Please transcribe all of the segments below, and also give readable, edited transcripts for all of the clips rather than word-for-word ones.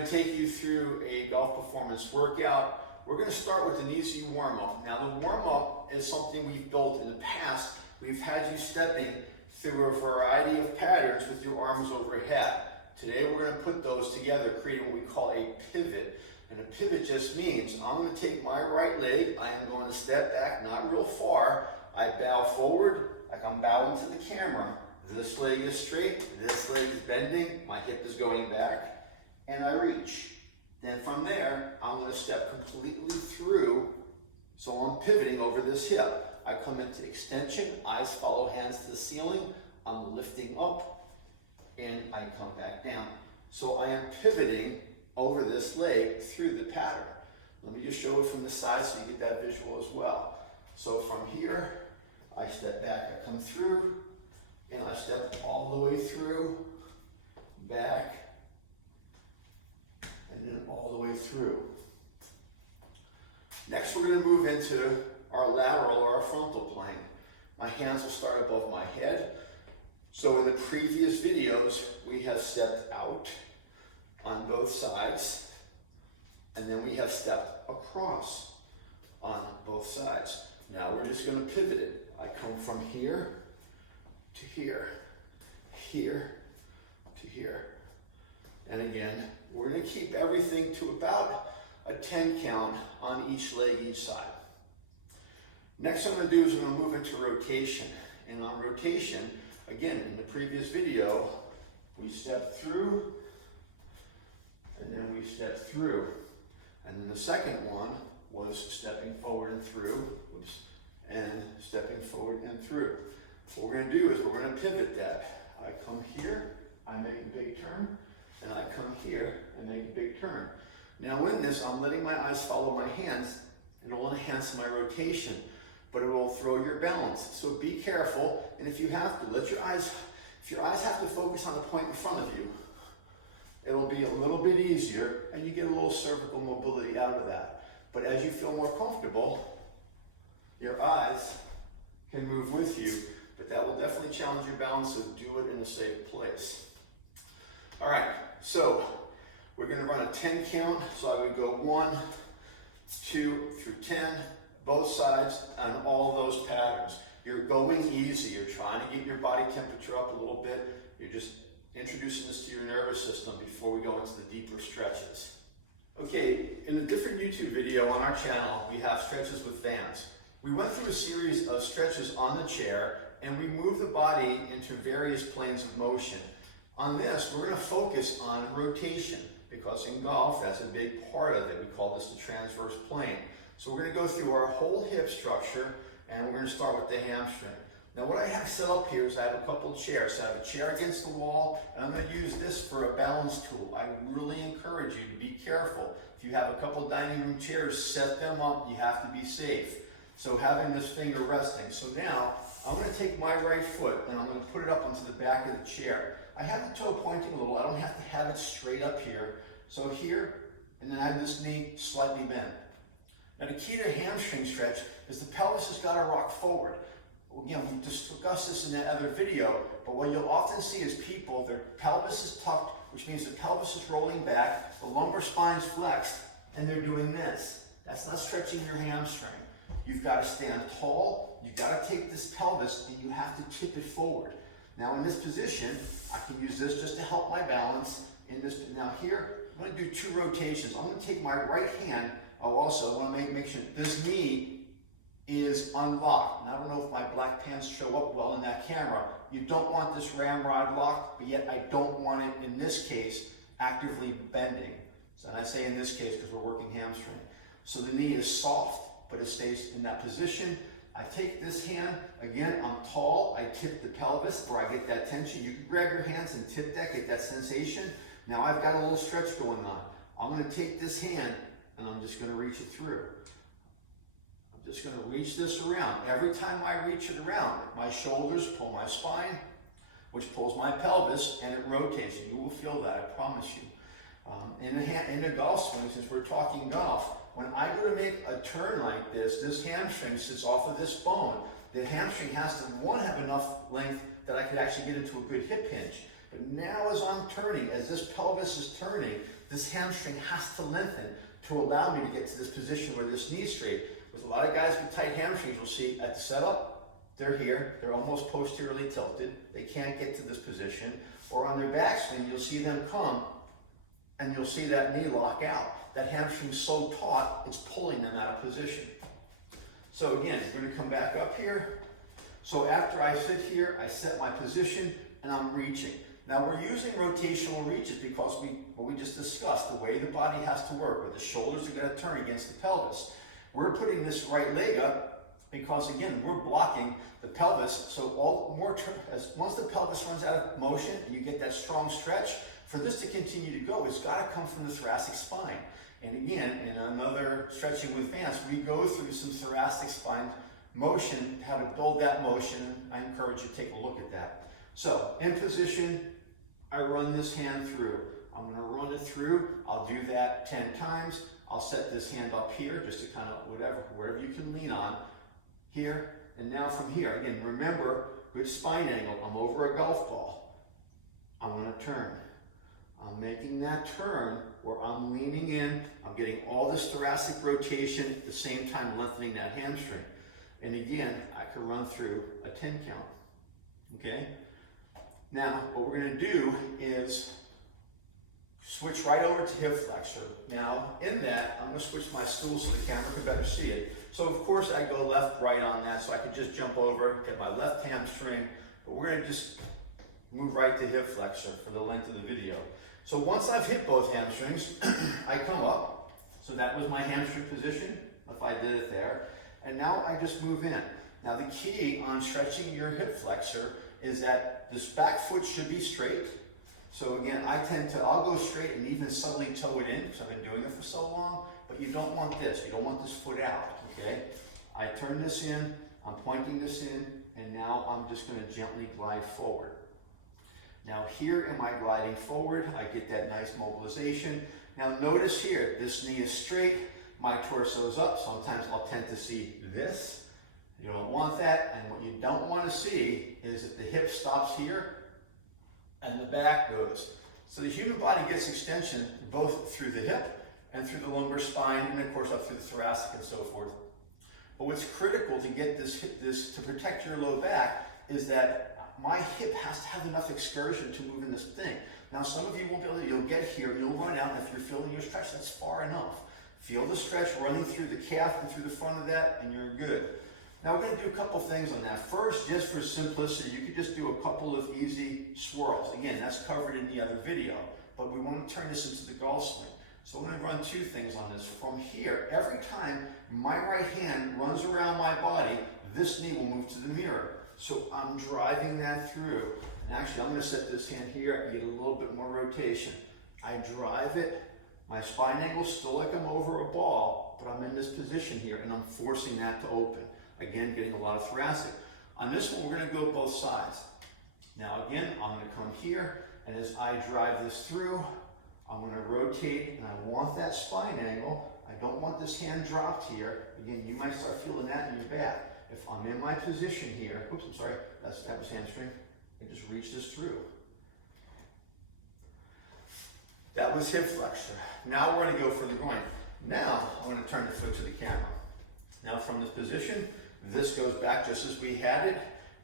going to take you through a golf performance workout. We're going to start with an easy warm-up. Now the warm-up is something we've built in the past. We've had you stepping through a variety of patterns with your arms overhead. Today we're going to put those together, creating what we call a pivot. And a pivot just means I'm going to take my right leg, I am going to step back, not real far. I bow forward like I'm bowing to the camera. This leg is straight, this leg is bending, my hip is going back, and I reach. Then from there, I'm going to step completely through, so I'm pivoting over this hip. I come into extension, eyes follow hands to the ceiling, I'm lifting up, and I come back down. So I am pivoting over this leg through the pattern. Let me just show it from the side so you get that visual as well. So from here, I step back, I come through, and I step all the way through, back, and then all the way through. Next, we're going to move into our lateral or our frontal plane. My hands will start above my head. So in the previous videos, we have stepped out on both sides, and then we have stepped across on both sides. Now we're just going to pivot it. I come from here to here, here to here. And again, we're going to keep everything to about a 10 count on each leg, each side. Next I'm going to do is I'm going to move into rotation. And on rotation, again, in the previous video, we stepped through, and then we stepped through. And then the second one was stepping forward and through, and stepping forward and through. What we're going to do is we're going to pivot that. I come here, I make a big turn, and I come here and make a big turn. Now in this, I'm letting my eyes follow my hands. It will enhance my rotation, but it will throw your balance. So be careful, and if you have to, if your eyes have to focus on the point in front of you, it'll be a little bit easier, and you get a little cervical mobility out of that. But as you feel more comfortable, your eyes can move with you, but that will definitely challenge your balance, so do it in a safe place. All right, so we're going to run a 10 count, so I would go 1, 2 through 10, both sides on all those patterns. You're going easy, you're trying to get your body temperature up a little bit, you're just introducing this to your nervous system before we go into the deeper stretches. Okay, in a different YouTube video on our channel, we have stretches with fans. We went through a series of stretches on the chair, and we moved the body into various planes of motion. On this, we're going to focus on rotation, because in golf, that's a big part of it. We call this the transverse plane. So we're going to go through our whole hip structure, and we're going to start with the hamstring. Now what I have set up here is I have a couple of chairs. So I have a chair against the wall, and I'm going to use this for a balance tool. I really encourage you to be careful. If you have a couple of dining room chairs, set them up. You have to be safe. So having this finger resting. So now I'm going to take my right foot and I'm going to put it up onto the back of the chair. I have the toe pointing a little. I don't have to have it straight up here. So here, and then I have this knee slightly bent. Now the key to a hamstring stretch is the pelvis has got to rock forward. Again, we discussed this in that other video, but what you'll often see is people, their pelvis is tucked, which means the pelvis is rolling back, the lumbar spine's flexed, and they're doing this. That's not stretching your hamstring. You've got to stand tall, you've got to take this pelvis, and you have to tip it forward. Now in this position, I can use this just to help my balance. Now here, I'm going to do 2 rotations. I'm going to take my right hand. I want to make sure this knee is unlocked. And I don't know if my black pants show up well in that camera. You don't want this ramrod locked, but yet I don't want it, in this case, actively bending. So, and I say in this case because we're working hamstring. So the knee is soft, but it stays in that position. I take this hand, again, I'm tall, I tip the pelvis where I get that tension. You can grab your hands and tip that, get that sensation. Now I've got a little stretch going on. I'm going to take this hand and I'm just going to reach it through. I'm just going to reach this around. Every time I reach it around, my shoulders pull my spine, which pulls my pelvis, and it rotates. You will feel that, I promise you. In a golf swing, since we're talking golf, when I go to make a turn like this hamstring sits off of this bone. The hamstring has to, one, have enough length that I could actually get into a good hip hinge. But now as I'm turning, as this pelvis is turning, this hamstring has to lengthen to allow me to get to this position where this knee's straight. With a lot of guys with tight hamstrings, you'll see at the setup, they're here, they're almost posteriorly tilted, they can't get to this position, or on their backswing, you'll see them come, and you'll see that knee lock out. That hamstring's so taut, it's pulling them out of position. So again, we're gonna come back up here. So after I sit here, I set my position, and I'm reaching. Now we're using rotational reaches because what we just discussed, the way the body has to work, where the shoulders are gonna turn against the pelvis. We're putting this right leg up because again, we're blocking the pelvis. So once the pelvis runs out of motion and you get that strong stretch, for this to continue to go, it's gotta come from the thoracic spine. And again, in another Stretching with Vance, we go through some thoracic spine motion, how to build that motion. I encourage you to take a look at that. So in position, I run this hand through. I'm gonna run it through. I'll do that 10 times. I'll set this hand up here just to kind of wherever you can lean on here. And now from here, again, remember, good spine angle. I'm over a golf ball. I'm gonna turn. I'm making that turn where I'm leaning in. I'm getting all this thoracic rotation at the same time lengthening that hamstring. And again, I can run through a 10 count, okay? Now, what we're gonna do is switch right over to hip flexor. Now, in that, I'm gonna switch my stool so the camera can better see it. So of course I go left, right on that, so I could just jump over, get my left hamstring, but we're gonna just move right to hip flexor for the length of the video. So once I've hit both hamstrings, I come up. So that was my hamstring position, if I did it there. And now I just move in. Now the key on stretching your hip flexor is that this back foot should be straight. So again, I'll go straight and even subtly toe it in because I've been doing it for so long, but you don't want this. You don't want this foot out, okay? I turn this in, I'm pointing this in, and now I'm just gonna gently glide forward. Now here am I gliding forward, I get that nice mobilization. Now notice here, this knee is straight, my torso's up. Sometimes I'll tend to see this. You don't want that, and what you don't want to see is that the hip stops here and the back goes. So the human body gets extension both through the hip and through the lumbar spine, and of course up through the thoracic and so forth. But what's critical to get this to protect your low back is that my hip has to have enough excursion to move in this thing. Now some of you won't be able to, you'll get here, you'll run out, and if you're feeling your stretch, that's far enough. Feel the stretch running through the calf and through the front of that, and you're good. Now we're going to do a couple things on that. First, just for simplicity, you could just do a couple of easy swirls. Again, that's covered in the other video, but we want to turn this into the golf swing. So I'm going to run two things on this. From here, every time my right hand runs around my body, this knee will move to the mirror. So I'm driving that through. And actually, I'm going to set this hand here and get a little bit more rotation. I drive it. My spine angle's still like I'm over a ball, but I'm in this position here and I'm forcing that to open. Again, getting a lot of thoracic. On this one, we're gonna go both sides. Now again, I'm gonna come here, and as I drive this through, I'm gonna rotate, and I want that spine angle. I don't want this hand dropped here. Again, you might start feeling that in your back. If I'm in my position here, oops, I'm sorry, that was hamstring. I just reach this through. That was hip flexor. Now we're gonna go for the groin. Now, I'm gonna turn the foot to the camera. Now from this position, this goes back just as we had it.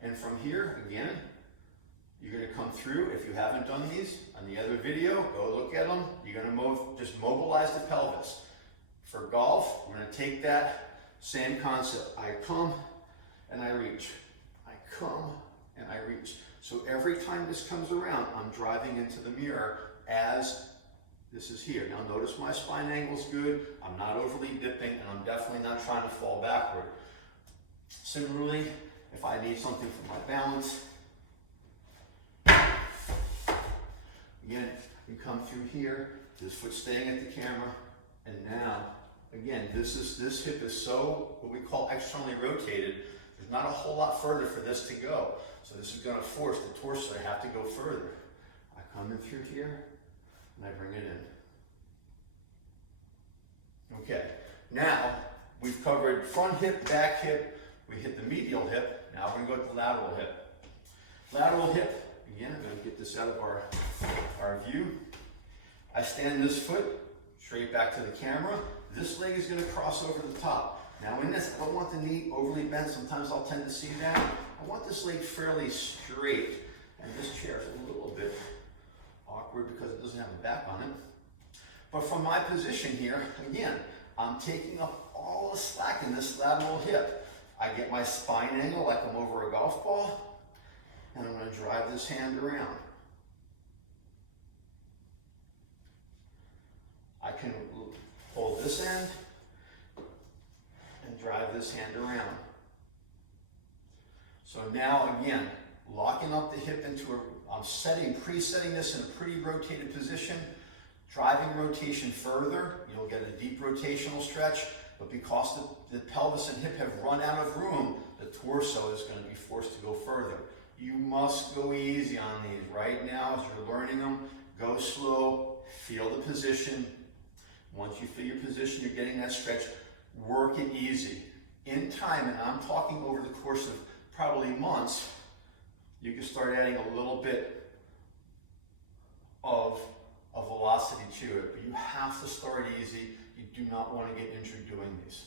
And from here, again, you're gonna come through. If you haven't done these on the other video, go look at them. You're gonna just mobilize the pelvis. For golf, we're gonna take that same concept. I come and I reach. I come and I reach. So every time this comes around, I'm driving into the mirror as this is here. Now notice my spine angle's good. I'm not overly dipping, and I'm definitely not trying to fall backward. Similarly, if I need something for my balance, again, you come through here, this foot staying at the camera, and now, again, this hip is so, what we call externally rotated. There's not a whole lot further for this to go. So this is gonna force the torso to have to go further. I come in through here, and I bring it in. Okay, now we've covered front hip, back hip, we hit the medial hip, now we're gonna go to the lateral hip. Lateral hip, again, I'm gonna get this out of our view. I stand this foot straight back to the camera. This leg is going to cross over the top. Now in this, I don't want the knee overly bent. Sometimes I'll tend to see that. I want this leg fairly straight. And this chair is a little bit awkward because it doesn't have a back on it. But from my position here, again, I'm taking up all the slack in this lateral hip. I get my spine angle like I'm over a golf ball, and I'm going to drive this hand around. I can hold this end and drive this hand around. So now again, locking up the hip into I'm presetting this in a pretty rotated position, driving rotation further. You'll get a deep rotational stretch, but because the pelvis and hip have run out of room, the torso is going to be forced to go further. You must go easy on these. Right now, as you're learning them, go slow, feel the position. Once you feel your position, you're getting that stretch, work it easy. In time, and I'm talking over the course of probably months, you can start adding a little bit of velocity to it, but you have to start easy. You do not want to get injured doing these.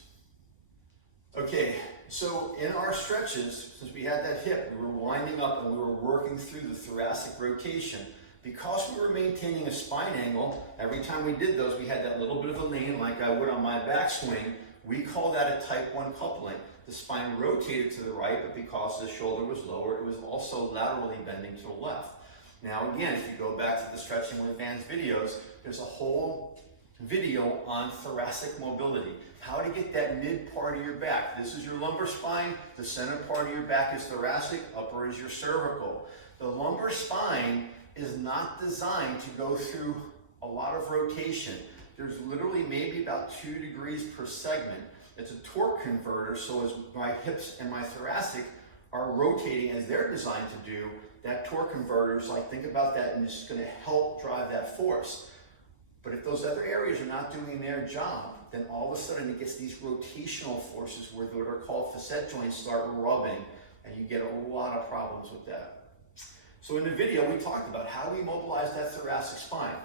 Okay, so in our stretches, since we had that hip, we were winding up and we were working through the thoracic rotation. Because we were maintaining a spine angle, every time we did those, we had that little bit of a lean like I would on my backswing. We call that a type 1 coupling. The spine rotated to the right, but because the shoulder was lower, it was also laterally bending to the left. Now again, if you go back to the Stretching with Advanced videos, there's a whole video on thoracic mobility. How to get that mid part of your back. This is your lumbar spine. The center part of your back is thoracic. Upper is your cervical. The lumbar spine is not designed to go through a lot of rotation. There's literally maybe about 2 degrees per segment. It's a torque converter, so as my hips and my thoracic are rotating as they're designed to do, that torque converter is like, think about that, and it's going to help drive that force. But if those other areas are not doing their job, then all of a sudden it gets these rotational forces where what are called facet joints start rubbing, and you get a lot of problems with that. So in the video, we talked about how we mobilize that thoracic spine.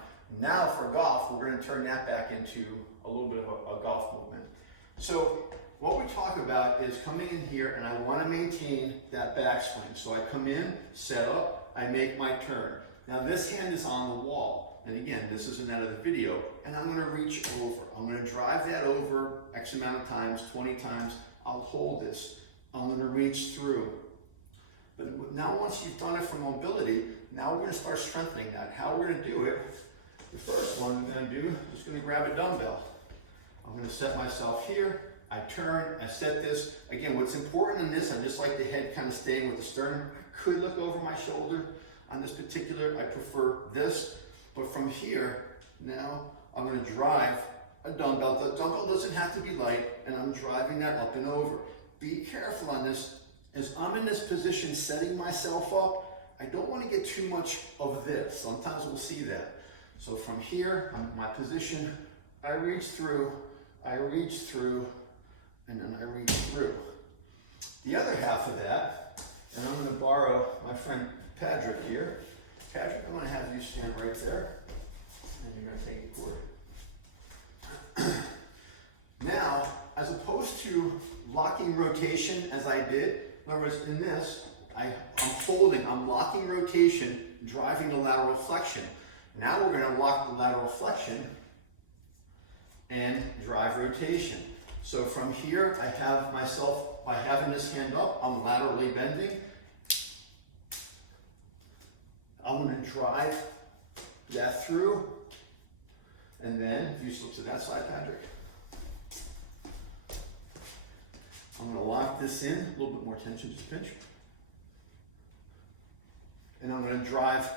Now for golf, we're going to turn that back into a little bit of a golf movement. So what we talk about is coming in here, and I want to maintain that backswing. So I come in, set up, I make my turn. Now this hand is on the wall. And again, this isn't out of the video, and I'm going to reach over. I'm going to drive that over X amount of times, 20 times. I'll hold this. I'm going to reach through. But now once you've done it for mobility, now we're going to start strengthening that. How we're going to do it, the first one I'm going to do, is just going to grab a dumbbell. I'm going to set myself here. I turn, I set this. Again, what's important in this, I just like the head kind of staying with the sternum. I could look over my shoulder. On this particular, I prefer this. But from here, now I'm going to drive a dumbbell. The dumbbell doesn't have to be light, and I'm driving that up and over. Be careful on this. As I'm in this position, setting myself up, I don't want to get too much of this. Sometimes we'll see that. So from here, I'm in my position, I reach through, and then I reach through. The other half of that, and I'm going to borrow my friend Patrick here. Patrick, I'm going to have you stand right there, and you're going to take it forward. Now, as opposed to locking rotation as I did, in other words, in this, I'm holding, I'm locking rotation, driving the lateral flexion. Now we're going to lock the lateral flexion and drive rotation. So from here, I have myself, by having this hand up, I'm laterally bending. I'm going to drive that through, and then, if you slip to that side, Patrick, I'm going to lock this in, a little bit more tension, just a pinch, and I'm going to drive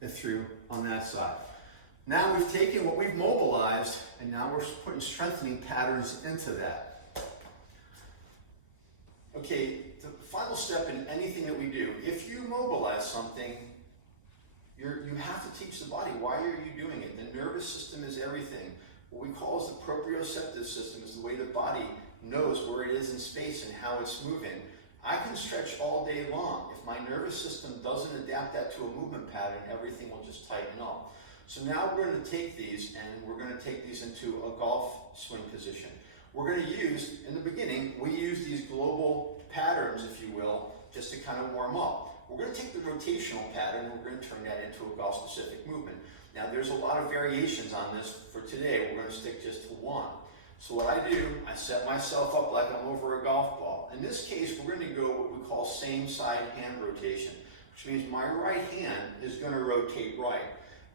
it through on that side. Now we've taken what we've mobilized, and now we're putting strengthening patterns into that. Okay, the final step in anything that we do, if you mobilize something, you have to teach the body, why are you doing it? The nervous system is everything. What we call is the proprioceptive system is the way the body knows where it is in space and how it's moving. I can stretch all day long. If my nervous system doesn't adapt that to a movement pattern, everything will just tighten up. So now we're going to take these and we're going to take these into a golf swing position. We're going to use, in the beginning, we use these global patterns, if you will, just to kind of warm up. We're going to take the rotational pattern and we're going to turn that into a golf-specific movement. Now there's a lot of variations on this. For today, we're going to stick just to one. So what I do, I set myself up like I'm over a golf ball. In this case, we're going to go what we call same side hand rotation, which means my right hand is going to rotate right.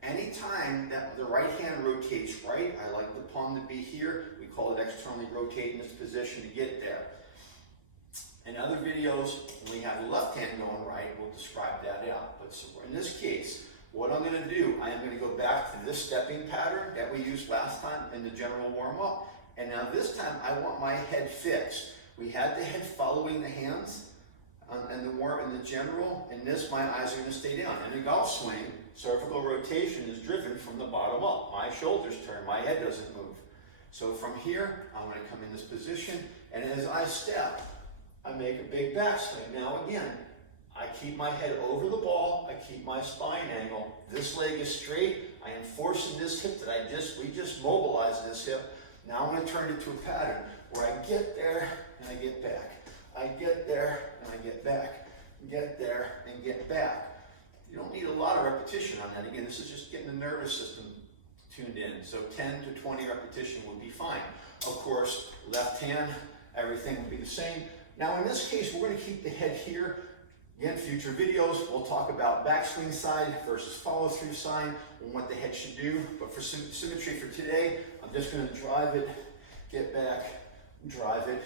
Anytime that the right hand rotates right, I like the palm to be here. We call it externally rotating this position to get there. In other videos, when we have the left hand going right, we'll describe that out. But so in this case, what I'm going to do, I am going to go back to this stepping pattern that we used last time in the general warm-up. And now this time, I want my head fixed. We had the head following the hands and the general. In this, my eyes are going to stay down. In a golf swing, cervical rotation is driven from the bottom up. My shoulders turn, my head doesn't move. So from here, I'm going to come in this position, and as I step, I make a big backswing. Now again, I keep my head over the ball, I keep my spine angle. This leg is straight, I am forcing this hip that we just mobilized this hip. Now I'm going to turn it to a pattern where I get there and I get back. I get there and I get back. Get there and get back. You don't need a lot of repetition on that. Again, this is just getting the nervous system tuned in. So 10 to 20 repetition would be fine. Of course, left hand, everything will be the same. Now in this case, we're going to keep the head here. Again, future videos, we'll talk about backswing side versus follow through side and what the head should do. But for symmetry for today, I'm just going to drive it, get back, drive it,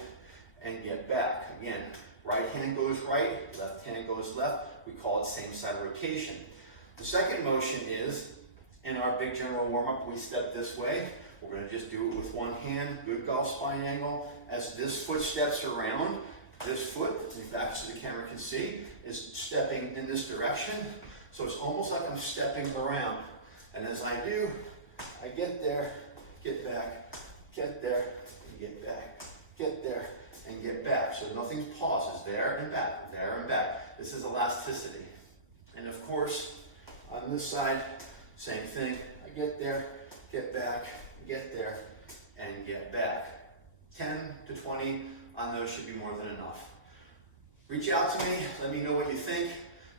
and get back. Again, right hand goes right, left hand goes left. We call it same side rotation. The second motion is, in our big general warm-up, we step this way. We're going to just do it with one hand, good golf spine angle. As this foot steps around, this foot, in fact, so the camera can see, is stepping in this direction. So it's almost like I'm stepping around. And as I do, I get there, get back, get there, and get back, get there, and get back. So nothing's paused. It's there and back, there and back. This is elasticity. And of course, on this side, same thing. I get there, get back, get there, and get back. 10 to 20 on those should be more than enough. Reach out to me, let me know what you think.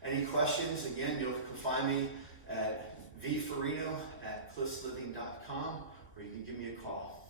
Any questions, again, you can find me at vfarino@cliffsliving.com, or you can give me a call.